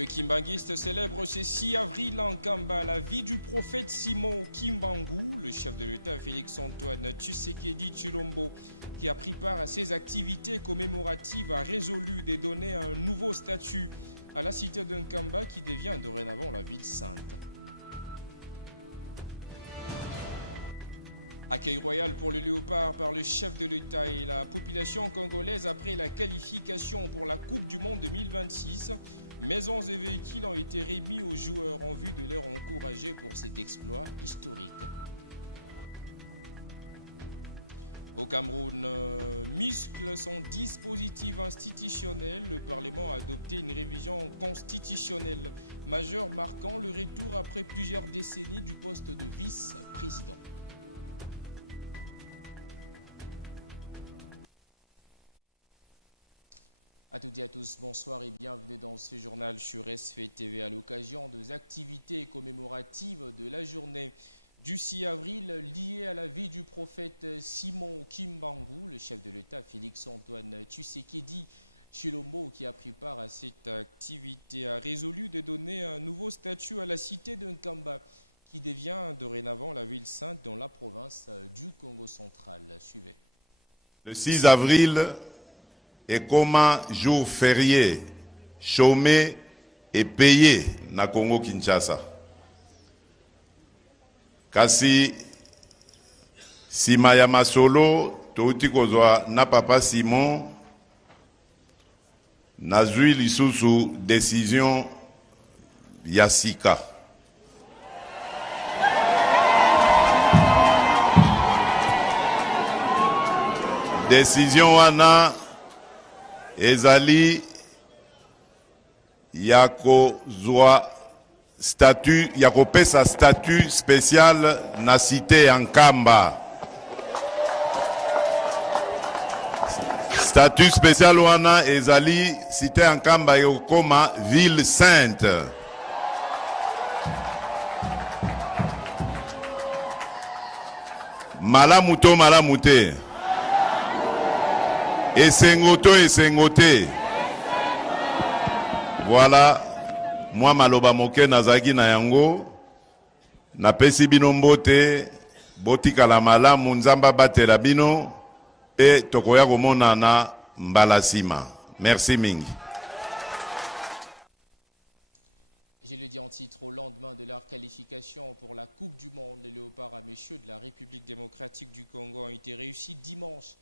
Le kimbanguiste célèbre ce 6 avril en Kamba la vie du prophète Simon Kimbangu, le chef de l'État Félix-Antoine Tshisekedi Tshilombo, qui a pris part à ces activités commémoratives, a résolu de donner un nouveau statut à la cité de Nkamba qui devient dorénavant la ville sainte. Accueil royal pour le léopard par le chef de l'État et la population congolaise après la qualification pour la Coupe du Monde 2026. Maisons et véhicules ont été remis aux joueurs en vue de les encourager pour cet exploit historique. Au Cameroun, muscle son dispositif institutionnel. Le Parlement a adopté une révision constitutionnelle majeure marquant le retour après plusieurs décennies du poste de vice-président. À toutes et à tous, bonsoir et bienvenue dans ce journal sur SVTV à l'occasion des activités commémoratives de la journée du 6 avril liée à la vie du prophète Simon Kimbangu, le chef de l'État Félix-Antoine Tshisekedi Tshilombo qui a pris part à cette activité a résolu de donner un nouveau statut à la cité de Nkamba qui devient dorénavant la ville sainte dans la province du Congo central. Suivez. Le 6 avril est comme un jour férié, chômé et payé na Congo-Kinshasa. Kasi sima ya masolo touti kozwa na papa Simon nazui lisusu décision ya sika. Décision wana ezali yako zwa statut yako pesa statut spécial na cité Nkamba. Statut spécial wana ezali cité Nkamba yokoma ville sainte. Malamuto malamute. Esengote. Voilà, moi maloba moke nazaki na yango, na pesi bino mbote, botika la malamu nzamba batela bino, et tokoya komona na mbalasima. Merci mingi. Je le dis en titre, au lendemain de leur qualification pour la Coupe du Monde, les léopards à messieurs de la République démocratique du Congo ont été réussis dimanche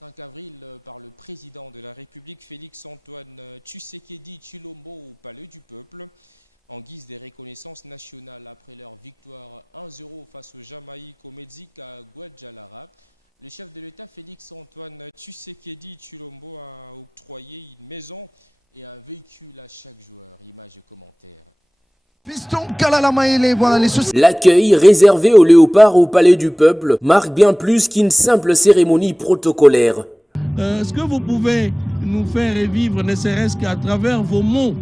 5 avril par le président de la République Félix-Antoine Tshisekedi Tshilombo au Palais du Peuple en guise des reconnaissances nationales après leur victoire 1-0 face au Jamaïque au Mexique à Guadalajara. Le chef de l'État Félix-Antoine Tshisekedi Tshilombo a octroyé une maison et un véhicule à chaque joueur. Images et commentaires. L'accueil réservé aux léopards au Palais du Peuple marque bien plus qu'une simple cérémonie protocolaire. Est-ce que vous pouvez nous faire revivre, ne serait-ce qu'à travers vos mots?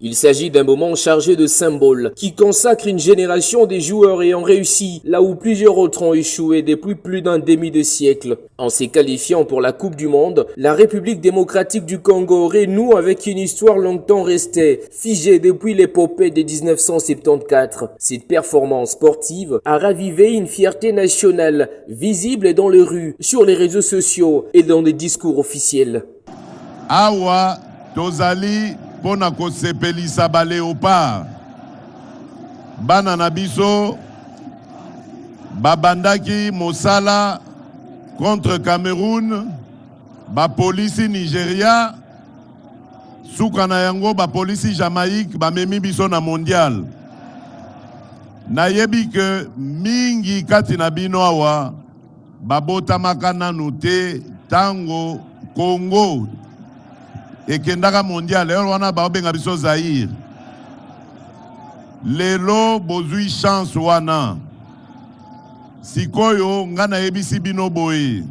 Il s'agit d'un moment chargé de symboles qui consacre une génération des joueurs ayant réussi là où plusieurs autres ont échoué depuis plus d'un demi de siècle. En se qualifiant pour la Coupe du Monde, la République démocratique du Congo renoue avec une histoire longtemps restée, figée depuis l'épopée de 1974. Cette performance sportive a ravivé une fierté nationale, visible dans les rues, sur les réseaux sociaux et dans des discours officiels. Awa tozali pona kosepelisa ba léopard bana na biso babandaki mosala contre Cameroun ba polisi Nigeria suka na yango ba polisi Jamaïque ba memi biso na mondial nayebi ke mingi kati na bino awa babotamaka nanu te tango Congo et kendaka mondial et wana ba benga biso Zaïre lelo bozui chance wana sikoyo ngana yebisi bino boye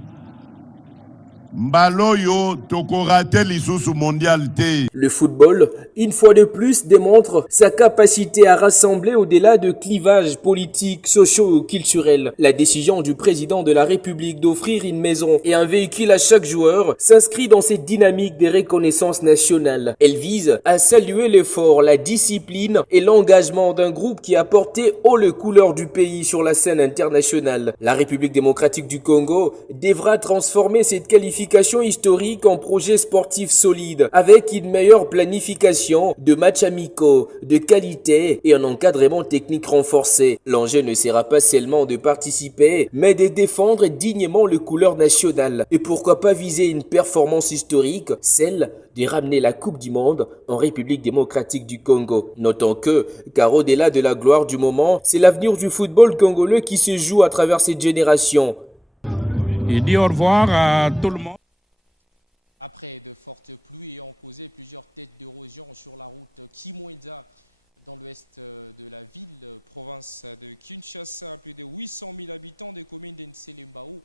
Mbaloyo tokorate lisusu mondialité. Le football, une fois de plus, démontre sa capacité à rassembler au-delà de clivages politiques, sociaux ou culturels. La décision du président de la République d'offrir une maison et un véhicule à chaque joueur s'inscrit dans cette dynamique de reconnaissance nationale. Elle vise à saluer l'effort, la discipline et l'engagement d'un groupe qui a porté haut les couleurs du pays sur la scène internationale. La République démocratique du Congo devra transformer cette qualification historique en projet sportif solide avec une meilleure planification de matchs amicaux, de qualité et un encadrement technique renforcé. L'enjeu ne sera pas seulement de participer, mais de défendre dignement les couleurs nationales. Et pourquoi pas viser une performance historique, celle de ramener la Coupe du Monde en République démocratique du Congo. Notons que, car au-delà de la gloire du moment, c'est l'avenir du football congolais qui se joue à travers cette génération. Il dit au revoir à tout le monde. Après de fortes pluies ayant causé plusieurs têtes d'érosion sur la route Kimwenda dans l'ouest de la ville, province de Kinshasa, plus de 800 000 habitants des communes d'Nselembao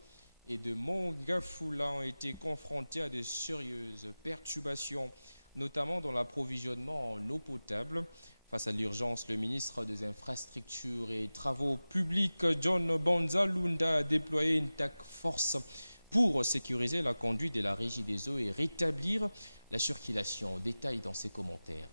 et de Mongafula ont été confrontés à de sérieuses perturbations, notamment dans l'approvisionnement en eau potable. Face à l'urgence, le ministre des Infrastructures et Travaux publics, John Banzalunda, a déployé une task force pour sécuriser la conduite de la Régie des eaux et rétablir la circulation. Détail dans ses commentaires.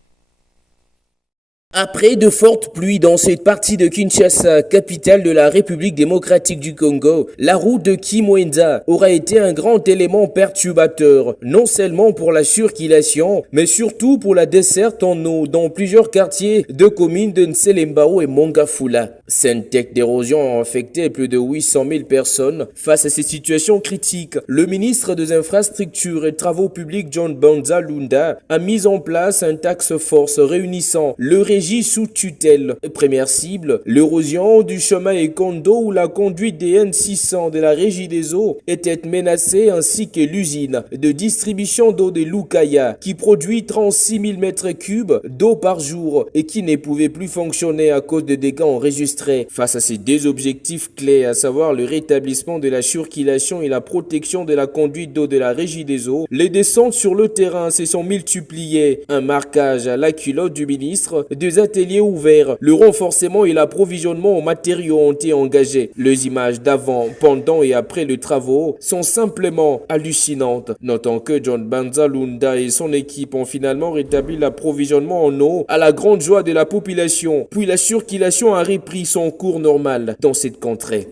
Après de fortes pluies dans cette partie de Kinshasa, capitale de la République démocratique du Congo, la route de Kimwenda aura été un grand élément perturbateur, non seulement pour la circulation, mais surtout pour la desserte en eau dans plusieurs quartiers de communes de Nselembao et Mongafula. Cette tête d'érosion a affecté plus de 800 000 personnes. Face à ces situations critiques, le ministre des Infrastructures et Travaux publics John Banzalunda a mis en place un task force réunissant le régie sous tutelle. Première cible, l'érosion du chemin Ekondo où la conduite des N600 de la Régie des eaux était menacée ainsi que l'usine de distribution d'eau de Lukaya qui produit 36 000 mètres cubes d'eau par jour et qui ne pouvait plus fonctionner à cause de dégâts enregistrés. Face à ces deux objectifs clés, à savoir le rétablissement de la circulation et la protection de la conduite d'eau de la Régie des eaux, les descentes sur le terrain se sont multipliées. Un marquage à la culotte du ministre, des ateliers ouverts, le renforcement et l'approvisionnement en matériaux ont été engagés. Les images d'avant, pendant et après les travaux sont simplement hallucinantes. Notons que John Banzalunda et son équipe ont finalement rétabli l'approvisionnement en eau à la grande joie de la population, puis la circulation a repris son cours normal dans cette contrée.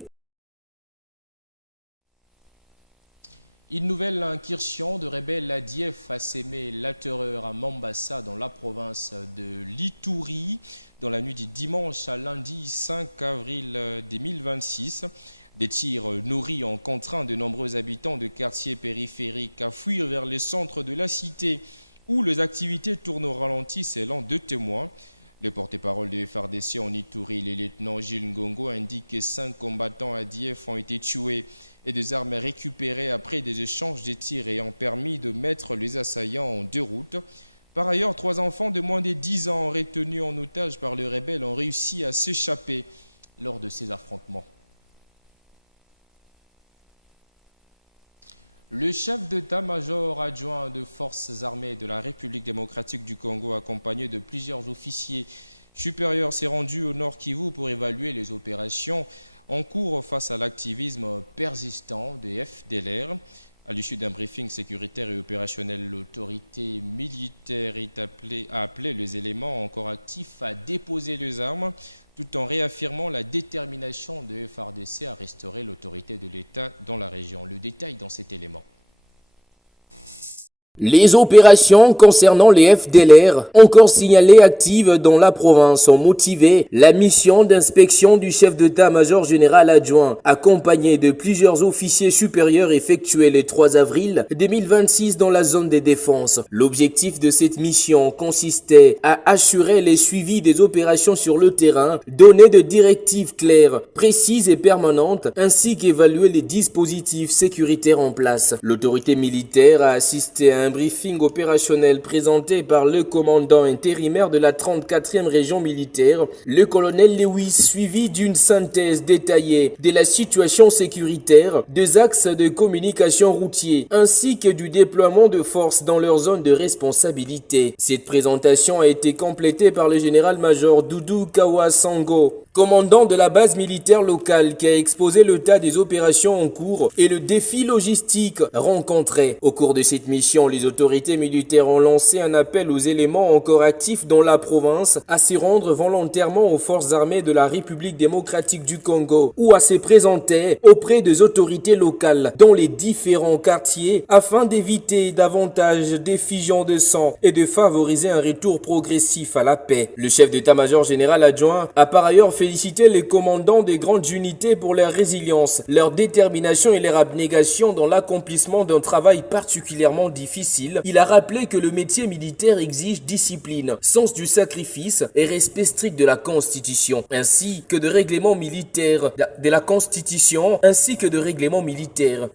Une nouvelle incursion de rebelles ADF a sémé la terreur à Mombasa dans la province de l'Ituri dans la nuit du dimanche à lundi 5 avril 2026. Des tirs nourris ont contraint de nombreux habitants de quartiers périphériques à fuir vers le centre de la cité où les activités tournent au ralenti selon deux témoins. Le porte-parole de FARDC en Ituri, le lieutenant Gilles Ngongo, indique que 5 combattants ADF ont été tués et des armes récupérées après des échanges de tirs ayant permis de mettre les assaillants en déroute. Par ailleurs, 3 enfants de moins de 10 ans retenus en otage par les rebelles ont réussi à s'échapper lors de ces affrontements. Le chef d'état-major adjoint de forces armées de la République démocratique du Congo, accompagné de plusieurs officiers supérieurs, s'est rendu au Nord Kivu pour évaluer les opérations en cours face à l'activisme persistant des FDLR. À l'issue d'un briefing sécuritaire et opérationnel, l'autorité militaire a appelé les éléments encore actifs à déposer les armes, tout en réaffirmant la détermination de FARDC à restaurer l'autorité de l'État dans la région. Le détail dans cet élément. Les opérations concernant les FDLR, encore signalées actives dans la province, ont motivé la mission d'inspection du chef d'état-major général adjoint, accompagné de plusieurs officiers supérieurs effectués le 3 avril 2026 dans la zone des défenses. L'objectif de cette mission consistait à assurer le suivi des opérations sur le terrain, donner des directives claires, précises et permanentes, ainsi qu'évaluer les dispositifs sécuritaires en place. L'autorité militaire a assisté à un briefing opérationnel présenté par le commandant intérimaire de la 34e région militaire, le colonel Lewis, suivi d'une synthèse détaillée de la situation sécuritaire, des axes de communication routiers, ainsi que du déploiement de forces dans leur zone de responsabilité. Cette présentation a été complétée par le général-major Doudou Kawasango, commandant de la base militaire locale, qui a exposé le tas des opérations en cours et le défi logistique rencontré. Au cours de cette mission, les autorités militaires ont lancé un appel aux éléments encore actifs dans la province à s'y rendre volontairement aux forces armées de la République démocratique du Congo ou à se présenter auprès des autorités locales dans les différents quartiers afin d'éviter davantage d'effusions de sang et de favoriser un retour progressif à la paix. Le chef d'état-major général adjoint a par ailleurs félicité les commandants des grandes unités pour leur résilience, leur détermination et leur abnégation dans l'accomplissement d'un travail particulièrement difficile. Il a rappelé que le métier militaire exige discipline, sens du sacrifice et respect strict de la Constitution, ainsi que de règlements militaires,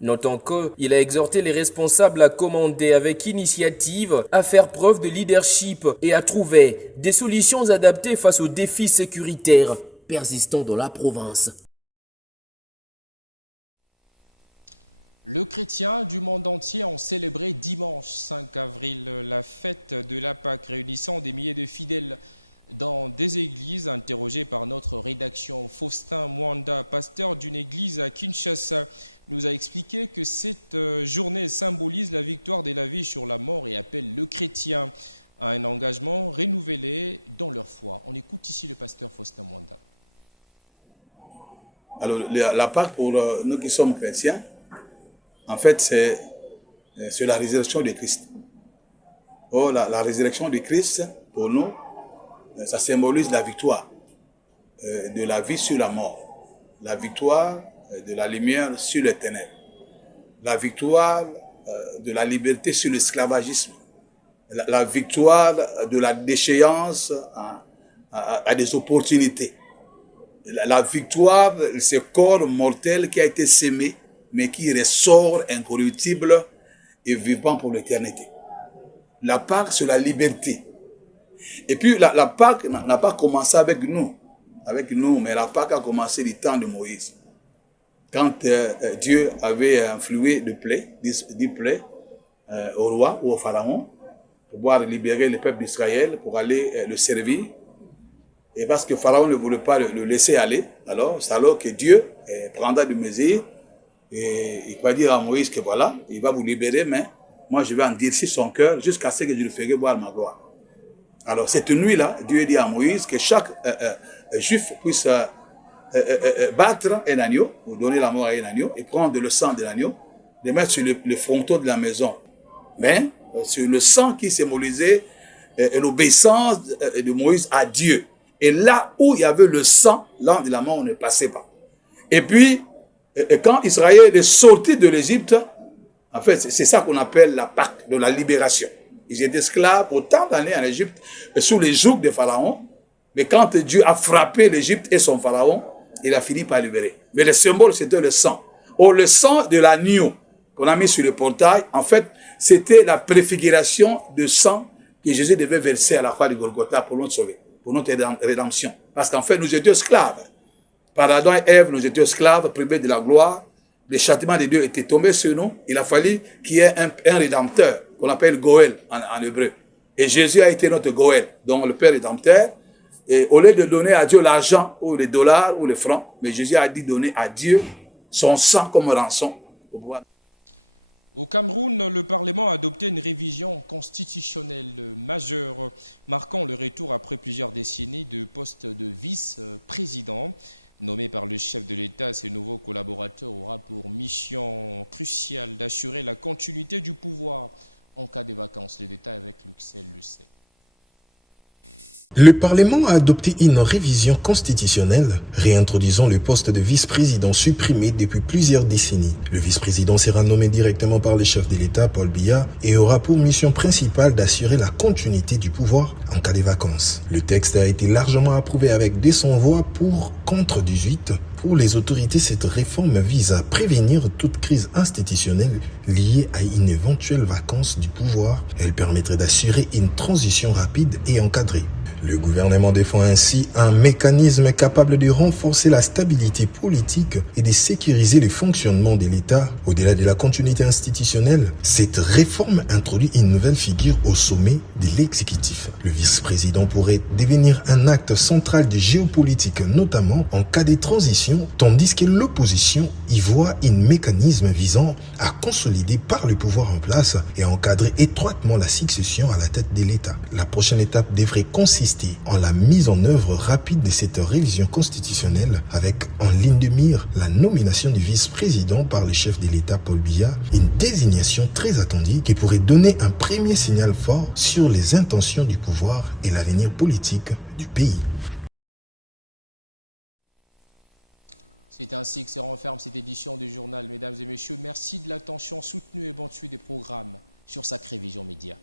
Notant qu'il a exhorté les responsables à commander avec initiative, à faire preuve de leadership et à trouver des solutions adaptées face aux défis sécuritaires persistants dans la province. Le chrétien du monde entier ont célébré dimanche 5 avril la fête de la Pâque, réunissant des milliers de fidèles dans des églises. Interrogé par notre rédaction, Faustin Mwanda, pasteur d'une église à Kinshasa, nous a expliqué que cette journée symbolise la victoire de la vie sur la mort et appelle le chrétien à un engagement renouvelé dans leur foi. On écoute ici le pasteur Faustin Mwanda. Alors, la Pâque, pour nous qui sommes chrétiens, en fait, c'est la résurrection de Christ. Oh, la résurrection de Christ, pour nous, ça symbolise la victoire de la vie sur la mort, la victoire de la lumière sur les ténèbres, la victoire de la liberté sur l'esclavagisme, la victoire de la déchéance à des opportunités, la victoire de ce corps mortel qui a été sémé, mais qui ressort incorruptible et vivant pour l'éternité. La Pâque, c'est la liberté. Et puis, la Pâque n'a pas commencé avec nous, mais la Pâque a commencé du temps de Moïse. Quand Dieu avait influé 10 plaies au roi ou au pharaon, pour pouvoir libérer le peuple d'Israël, pour aller le servir. Et parce que Pharaon ne voulait pas le laisser aller, alors c'est alors que Dieu prendra des mesures et il va dire à Moïse que voilà, il va vous libérer, mais moi je vais endurcir son cœur jusqu'à ce que je le ferai voir ma gloire. Alors cette nuit-là, Dieu dit à Moïse que chaque juif puisse battre un agneau, ou donner la mort à un agneau, et prendre le sang de l'agneau, le mettre sur le fronton de la maison. Mais sur le sang qui symbolisait l'obéissance de Moïse à Dieu. Et là où il y avait le sang, l'ange de la mort ne passait pas. Et puis, quand Israël est sorti de l'Égypte, en fait, c'est ça qu'on appelle la Pâque de la libération. Ils étaient esclaves autant d'années en Égypte, sous les jougs de Pharaon. Mais quand Dieu a frappé l'Égypte et son Pharaon, il a fini par libérer. Mais le symbole, c'était le sang. Or, le sang de l'agneau qu'on a mis sur le portail, en fait, c'était la préfiguration de sang que Jésus devait verser à la croix de Golgotha pour nous sauver, pour notre rédemption. Parce qu'en fait, nous étions esclaves. Par Adam et Ève, nous étions esclaves, privés de la gloire. Le châtiment de Dieu était tombé sur nous. Il a fallu qu'il y ait un rédempteur, qu'on appelle Goël en hébreu. Et Jésus a été notre Goël, donc le Père rédempteur. Et au lieu de donner à Dieu l'argent, ou les dollars, ou les francs, mais Jésus a dit donner à Dieu son sang comme rançon. Au Cameroun, le Parlement a adopté une révision constitutionnelle majeure, marquant le retour après plusieurs décennies de poste de vice-président. Nommé par le chef de l'État, ce nouveau collaborateur aura pour mission cruciale d'assurer la continuité du pouvoir en cas de vacances. Le détail avec Luxel Lucet. Le Parlement a adopté une révision constitutionnelle, réintroduisant le poste de vice-président supprimé depuis plusieurs décennies. Le vice-président sera nommé directement par le chef de l'État, Paul Biya, et aura pour mission principale d'assurer la continuité du pouvoir en cas de vacances. Le texte a été largement approuvé avec 200 voix pour contre 18. Pour les autorités, cette réforme vise à prévenir toute crise institutionnelle liée à une éventuelle vacance du pouvoir. Elle permettrait d'assurer une transition rapide et encadrée. Le gouvernement défend ainsi un mécanisme capable de renforcer la stabilité politique et de sécuriser le fonctionnement de l'État. Au-delà de la continuité institutionnelle, cette réforme introduit une nouvelle figure au sommet de l'exécutif. Le vice-président pourrait devenir un acte central de géopolitique, notamment en cas de transition, tandis que l'opposition y voit un mécanisme visant à consolider par le pouvoir en place et à encadrer étroitement la succession à la tête de l'État. La prochaine étape devrait consister en la mise en œuvre rapide de cette révision constitutionnelle avec en ligne de mire la nomination du vice-président par le chef de l'État Paul Biya, une désignation très attendue qui pourrait donner un premier signal fort sur les intentions du pouvoir et l'avenir politique du pays. C'est ainsi que se renferme cette édition du journal. Mesdames et messieurs, merci de l'attention soutenue et éventuelle des programmes sur Sacré Vision Média.